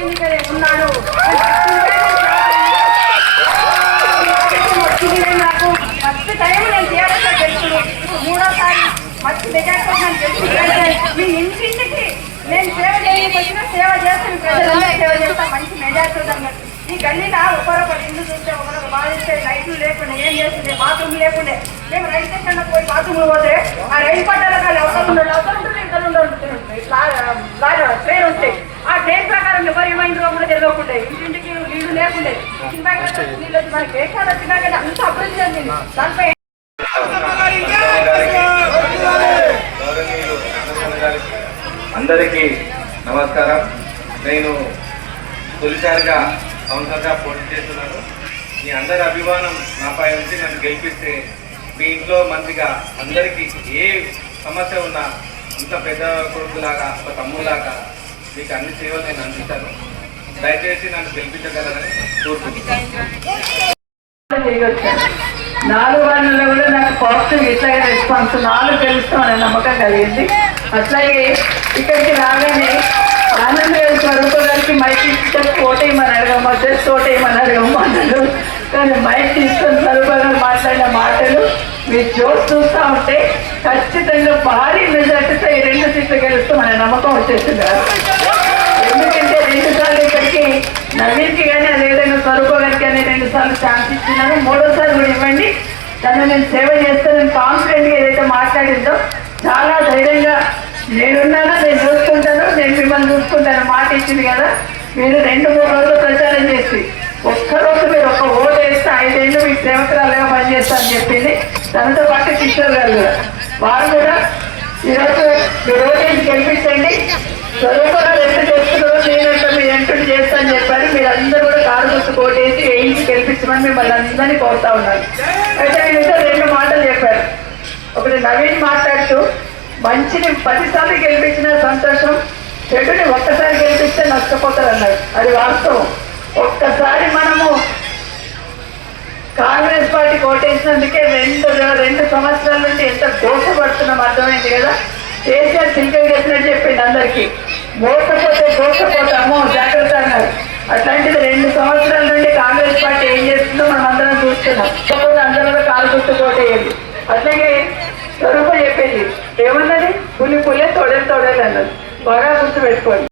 ఎన్నికలే ఉన్నాను. నాకు first time నేను టీఆర్ఎస్లో గెలుచుడు, ఇప్పుడు మూడోసారి మంచి మెజార్టీ నేను గెలుచుకుంటే మీ ఇంటింటికి నేను సేవ చేయడానికి వచ్చినా సేవ చేస్తాను, ప్రజలందరూ సేవ చేస్తాను, మంచి మెజార్టీ అన్నట్టు. ఈ గల్లీలో ఒకరొకరు ఇల్లు చూస్తే ఒకరొకరు బాధిస్తే లైట్లు లేకుండా ఏం చేస్తుండే, బాత్రూమ్ లేకుండే. మేము రైలు స్టేషన్లో పోయి బాత్రూమ్లు పోతే ఆ రైలు పట్టాల కాదు అవతలు ఉంటుంది ట్రైన్ ఉంటాయి. ఆ ట్రైన్ ప్రకారం ఎవరు ఏమైందో కూడా తెలియకుండే, ఇంటింటికి నీళ్లు లేకుండే, నీళ్ళు వచ్చి మనకి దేశాలు వచ్చినా కానీ అంత అభివృద్ధి చెందింది. దానిపై అందరికీ నమస్కారం. నేను తొలిసారిగా సంవత్సరంగా పోటీ చేస్తున్నాను. మీ అందరి అభిమానం నాపై నుంచి నన్ను గెలిపిస్తే మీ ఇంట్లో మంచిగా అందరికీ ఏ సమస్య ఉన్నా ఇంత పెద్ద కొడుకులాగా ఒక తమ్ములాగా మీకు అన్ని సేవలు నేను అందిస్తాను. దయచేసి నన్ను గెలిపించగలరని కోరుకుంటున్నాను. 4 వారాల్లో కూడా నాకు పాజిటివ్ ఇట్లాగే రెస్పాన్స్ 4 గెలుస్తామనే నమ్మకం కలిగింది. అట్లాగే ఇక్కడికి రాగానే ఆనంద్ స్వరూప గారికి మైక్ ఇస్తే ఓటేయమని అడగమ్మా, జస్ట్ ఓటేయమని అడగమ్మా అన్నాడు. కానీ మైక్ తీసుకొని స్వరూప గారు మాట్లాడిన మాటలు మీరు చూస్తూ ఉంటే ఖచ్చితంగా భారీ మెజార్టీతో ఈ 2 సీట్లు గెలుస్తామనే నమ్మకం వచ్చేసింది. ఎందుకంటే 2 సార్లు ఇక్కడికి నవీన్కి కానీ అదేవిధంగా స్వరూప గారికి కానీ 2 సార్లు ఛాన్స్ ఇచ్చినాను. 3వసారి కూడా ఇవ్వండి, తను నేను సేవ చేస్తానని కాన్ఫిడెంట్గా ఏదైతే మాట్లాడిందో చాలా ధైర్యంగా నేనున్నాను, నేను చూసుకుంటాను, నేను మిమ్మల్ని చూసుకుంటాను మాట ఇచ్చింది కదా. మీరు 2-3 రోజులు ప్రచారం చేసి ఒక్కరోజు మీరు ఒక్క ఓటు వేస్తే 5 ఏళ్ళు మీకు సేవకురాలుగా పనిచేస్తానని చెప్పింది. తనతో పాటు కిషోర్ గారు కూడా, వారు కూడా ఈరోజు మీరు ఓటేసి గెలిపించండి. స్వరూపంగా ఎంత చేస్తున్నారో నేనంటే మీరు ఎంటూ చేస్తానని చెప్పారు. మీరందరూ కూడా కారు గుర్తు ఓటేసి వేయించి గెలిపించమని మిమ్మల్ని అందరినీ కోరుతా ఉన్నాను. అయితే మీతో 2 మాటలు చెప్పారు. ఒకటి నవీన్ మాట్లాడుతూ మంచిని 10 సార్లు గెలిపించిన సంతోషం, చెడుని ఒక్కసారి గెలిపిస్తే నష్టపోతారు అన్నారు. అది వాస్తవం. ఒక్కసారి మనము కాంగ్రెస్ పార్టీకి ఓటేసినందుకే 2 సంవత్సరాల నుండి ఎంత దోషపడుతున్నాం అర్థమైంది కదా. కేసీఆర్ సిల్కలు చెప్పినట్టు చెప్పింది అందరికీ, మోసపోతామో జాగ్రత్త అన్నారు. అట్లాంటిది 2 సంవత్సరాల నుండి కాంగ్రెస్ పార్టీ ఏం చేస్తుందో మనం అందరం చూస్తున్నాం. అందరూ కాలు గుర్తు ఓటేయండి. అట్లాగే స్వరూప చెప్పింది ఏమన్నది, పులి పులే తొడలు అన్నది, బాగా గుర్తు పెట్టుకోండి.